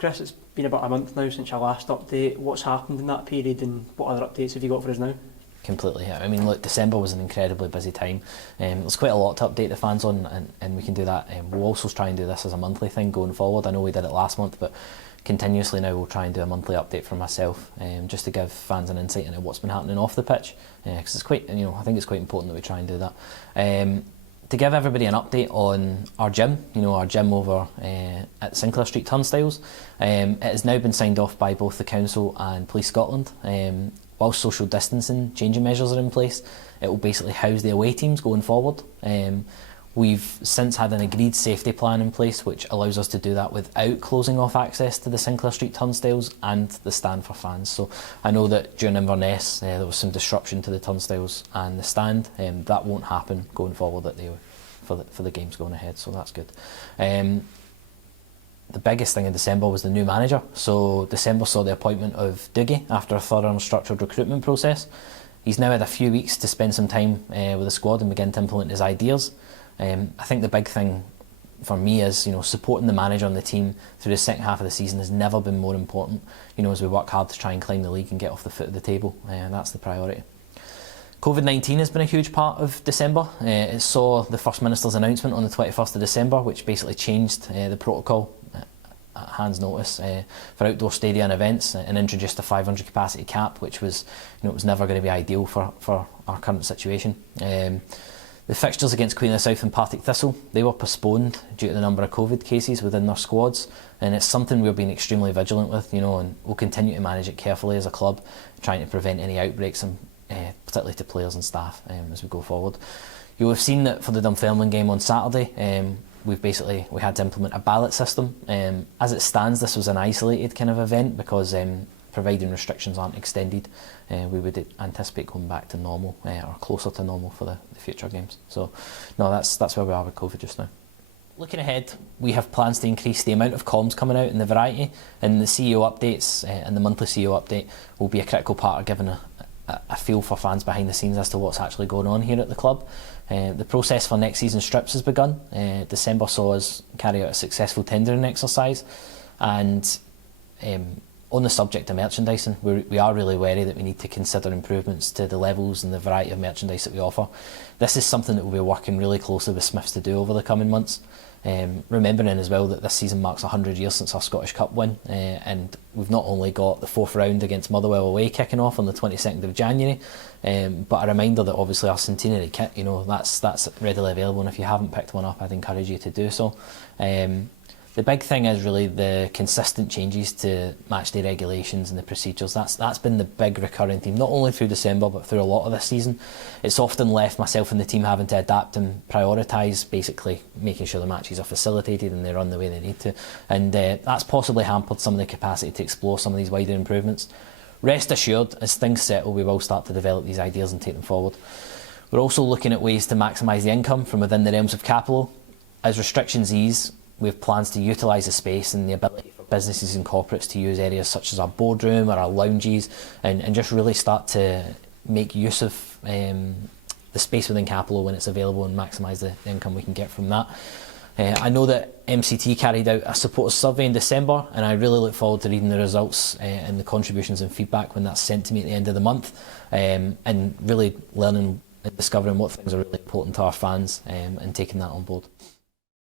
Chris, it's been about a month now since your last update. What's happened in that period and what other updates have you got for us now? Completely. I mean, look, December was an incredibly busy time. There's quite a lot to update the fans on, and we can do that. We'll also try and do this as a monthly thing going forward. I know we did it last month, but continuously now we'll try and do a monthly update for myself, just to give fans an insight into what's been happening off the pitch, because it's quite, I think it's quite important that we try and do that. To give everybody an update on our gym, our gym over at Sinclair Street Turnstiles, it has now been signed off by both the Council and Police Scotland. Whilst social distancing changing measures are in place, it will basically house the away teams going forward. We've since had an agreed safety plan in place which allows us to do that without closing off access to the Sinclair Street Turnstiles and the stand for fans. So I know that during Inverness there was some disruption to the turnstiles and the stand. That won't happen going forward for the games going ahead, so that's good. The biggest thing in December was the new manager. So December saw the appointment of Dougie after a thorough and structured recruitment process. He's now had a few weeks to spend some time with the squad and begin to implement his ideas. I think the big thing for me is, supporting the manager and the team through the second half of the season has never been more important. As we work hard to try and climb the league and get off the foot of the table, that's the priority. COVID-19 has been a huge part of December. It saw the First Minister's announcement on the 21st of December, which basically changed the protocol at hand's notice for outdoor stadia and events, and introduced a 500 capacity cap, which was, it was never going to be ideal for our current situation. The fixtures against Queen of the South and Partick Thistle, they were postponed due to the number of COVID cases within their squads, and it's something we're being extremely vigilant with, and we'll continue to manage it carefully as a club, trying to prevent any outbreaks, and particularly to players and staff as we go forward. You'll have seen that for the Dunfermline game on Saturday, we had to implement a ballot system. As it stands, this was an isolated kind of event because providing restrictions aren't extended, we would anticipate going back to normal or closer to normal for the future games. So, no, that's where we are with COVID just now. Looking ahead, we have plans to increase the amount of comms coming out in the variety, and the CEO updates and the monthly CEO update will be a critical part of giving a feel for fans behind the scenes as to what's actually going on here at the club. The process for next season's strips has begun. December saw us carry out a successful tendering exercise, and on the subject of merchandising, we are really wary that we need to consider improvements to the levels and the variety of merchandise that we offer. This is something that we'll be working really closely with Smiths to do over the coming months. Remembering as well that this season marks 100 years since our Scottish Cup win, and we've not only got the fourth round against Motherwell away kicking off on the 22nd of January, but a reminder that obviously our centenary kit, that's readily available, and if you haven't picked one up, I'd encourage you to do so. The big thing is really the consistent changes to matchday regulations and the procedures. That's been the big recurring theme, not only through December but through a lot of this season. It's often left myself and the team having to adapt and prioritise, basically making sure the matches are facilitated and they run the way they need to. And that's possibly hampered some of the capacity to explore some of these wider improvements. Rest assured, as things settle, we will start to develop these ideas and take them forward. We're also looking at ways to maximise the income from within the realms of capital. As restrictions ease, we have plans to utilise the space and the ability for businesses and corporates to use areas such as our boardroom or our lounges, and just really start to make use of the space within capital when it's available and maximise the income we can get from that. I know that MCT carried out a supporters survey in December, and I really look forward to reading the results and the contributions and feedback when that's sent to me at the end of the month, and really learning and discovering what things are really important to our fans, and taking that on board.